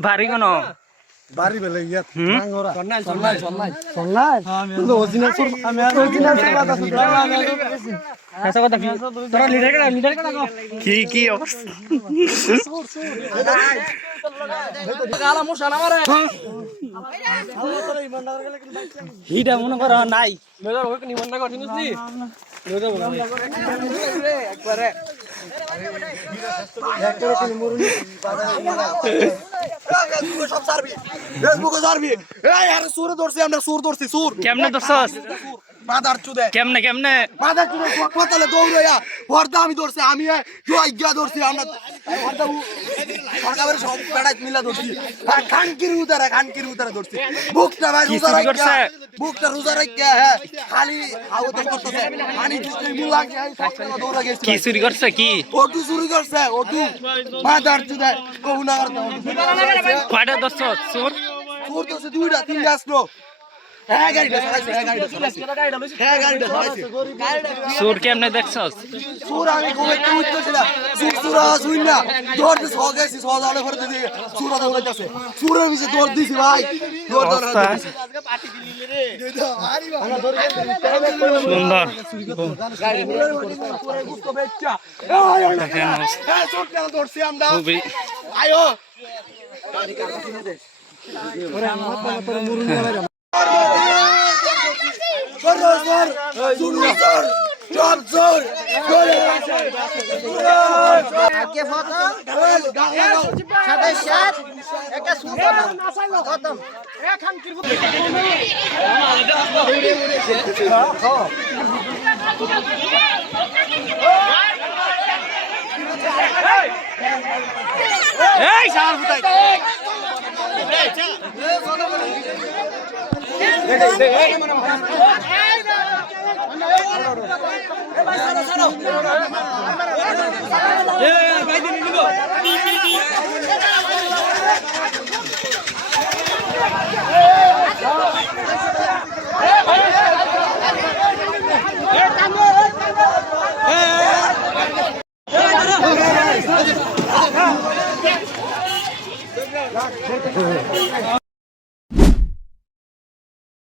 ভারী কোন বাড়ি বেলে ইয়াত কি কি অবস্থা হিটা মনে কর নাই কেমনে ধরছস মাদার চুদে কেমনে কেমনে মাদার চুদে কোতালে দৌড়াইয়া হরদা আমি ধরছি আমি জয়গা ধরছি আমরা হরদা সরকারের সব বেড়াই মিলা ধরছি খানকির উতারে ধরছি বুকটা ভাই রোজা রাখছে বুকটা রোজা রাখছে হ্যাঁ খালি আওতে করতেছে পানি দিতে মুলা দৌড়া গেছে কি চুরি করছে কি ওটু চুরি করছে ওটু মাদার চুদে কোহুনা কয়টা ধরছস চোর চোর তো দুইটা তিনটা আসলো হ্যাঁ গাড়িটা চালাইছে চোর কেমনে দেখছস চোর আমি কইতে উঠতেছিলাম চোরা শুন না দৌড়তে সহ গেছি সহ যাওয়ার পরে দিদি চোরা দৌড়াইতেছে চোরের পিছে দৌড় দিছি ভাই